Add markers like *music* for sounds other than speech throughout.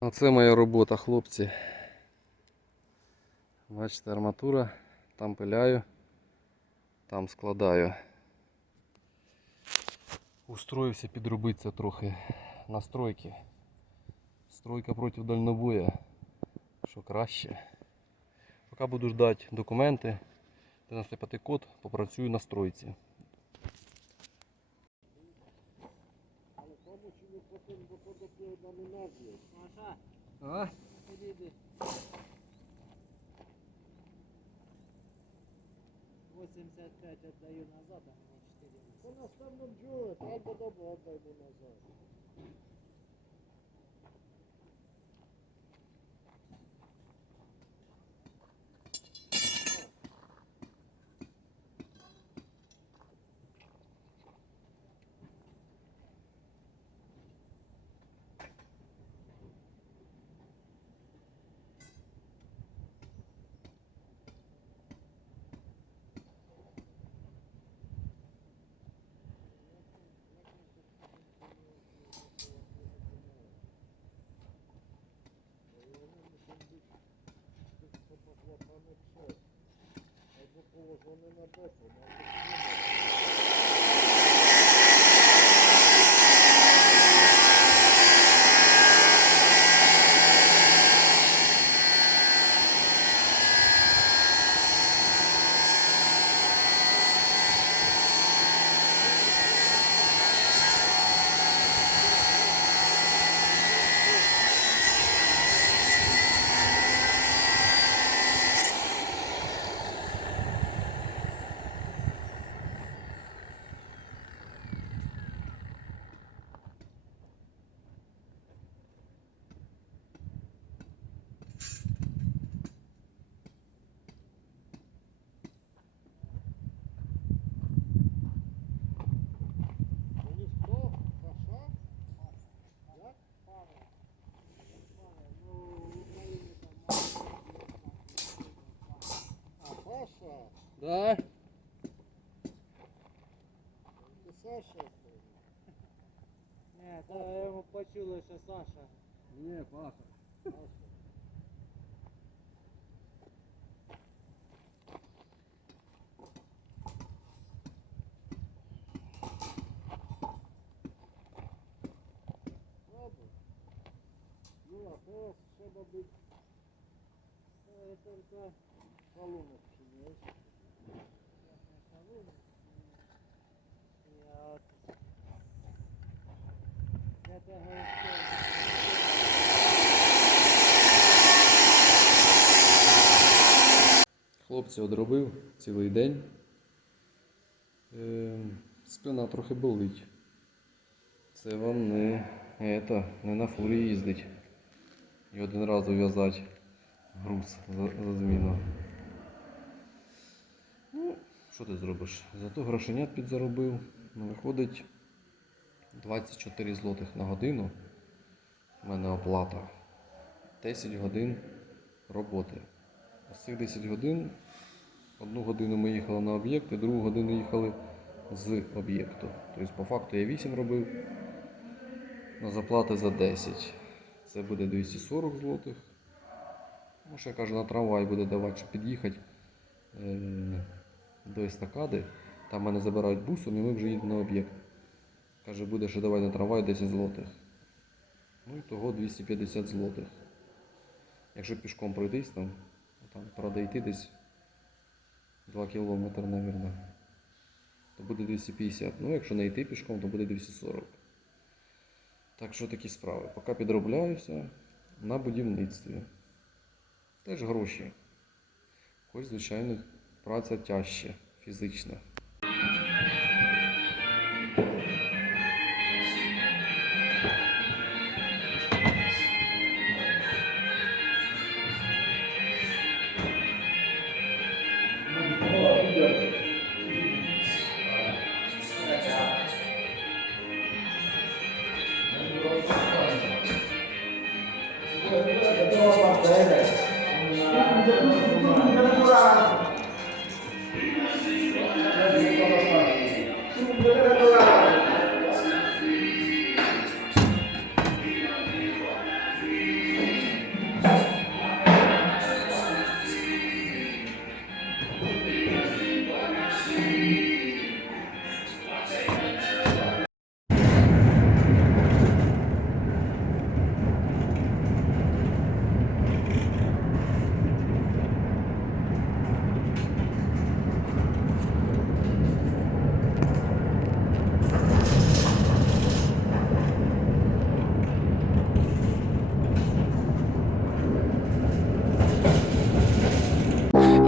Оце моя робота, хлопці. Бачите, арматура, там пиляю, там складаю. Устроївся підробитися трохи настройки. Стройка проти дальнобоя. Що краще. Поки буду ждати документи, 95 код, попрацюю на стройці. А? підійди. 85 віддаю назад, а мені 4 місяці. Та нас там не бджоли, треба добро отдаймо назад. Положено на бетон, Да. Ти Саша? Ні, то йому почули, що Саша. Ні, Паша. Добре. Юра, teraz trzeba być Це тільки walunek Хлопці одробив цілий день. Е, спина трохи болить. Це вам не, это, не на фурі їздить. І один раз ув'язати груз за, за зміну. Що ти зробиш? Зато грошенят підзаробив. Ну, виходить 24 злотих на годину. У мене оплата. 10 годин роботи. З цих 10 годин одну годину ми їхали на об'єкт, і другу годину їхали з об'єкту. Тобто, по факту я 8 робив, на заплати за 10. Це буде 240 злотих. Ну, ще каже, на трамвай буде давати, щоб під'їхати е- до естакади. Там мене забирають бусом і ми вже їдемо на об'єкт. Каже, буде ще давати на трамвай 10 злотих. Ну і того 250 злотих. Якщо пішком пройтись там, там правда десь 2 кілометри, мабуть, то буде 250. Ну, якщо не йти пішком, то буде 240. Так що такі справи. Поки підробляюся на будівництві. Теж гроші. Хоч, звичайно, праця тяжче, фізична.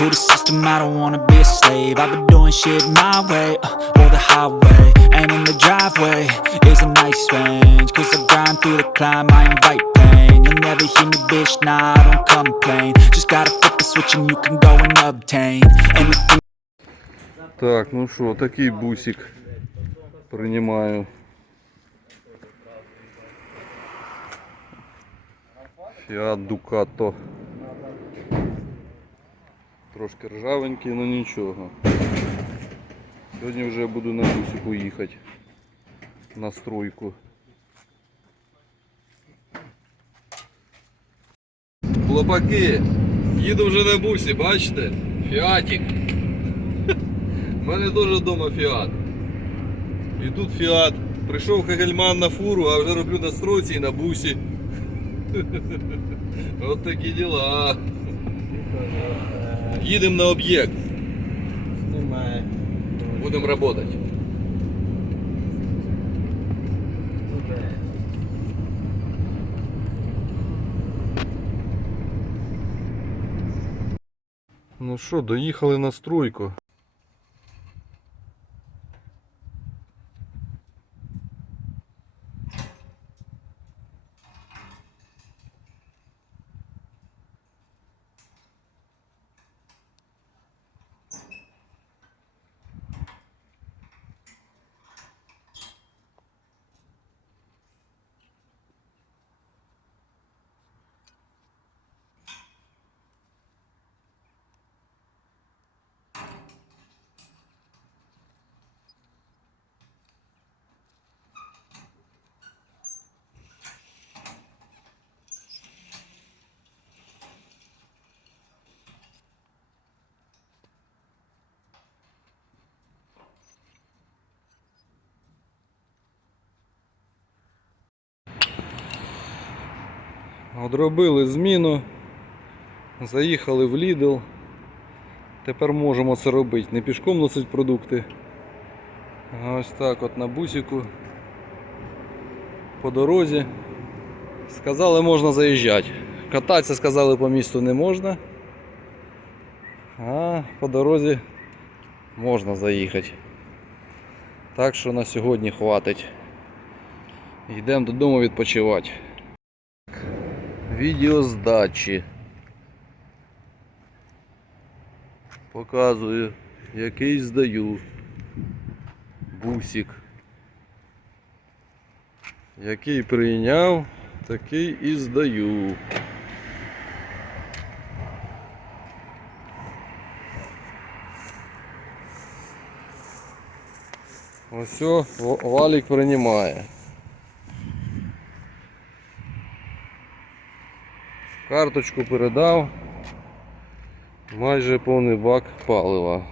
Uh, to the system, I don't wanna be a slave. I've been doing shit my way, uh, or the highway. And in the driveway is a nice range. Cause I grind through the climb, I invite pain. You'll never hear me, bitch, nah, I don't complain. Just gotta flip the switch and you can go and obtain anything. Так, ну що, такий бусик приймаю. Fiat Ducato. Трошки ржавенький, але нічого. Сьогодні вже буду на бусику їхати. На стройку. Хлопаки, їду вже на бусі, бачите? Фіатік. У мене теж вдома фіат. І тут фіат. Прийшов Хагельман на фуру, а вже роблю на стройці і на бусі. *laughs* От такі діла. Їдемо на об'єкт. Знімає. Будемо працювати. Ну що, доїхали на стройку. Одробили зміну, заїхали в Lidl. Тепер можемо це робити. Не пішком носить продукти. Ось так от на бусику. По дорозі. Сказали, можна заїжджати. Кататися сказали по місту не можна. А по дорозі можна заїхати. Так що на сьогодні хватить. Йдемо додому відпочивати. Відео здачі. Показую, який здаю. Бусик. Який прийняв, такий і здаю. Ось валік приймає. Карточку передав. Майже повний бак палива.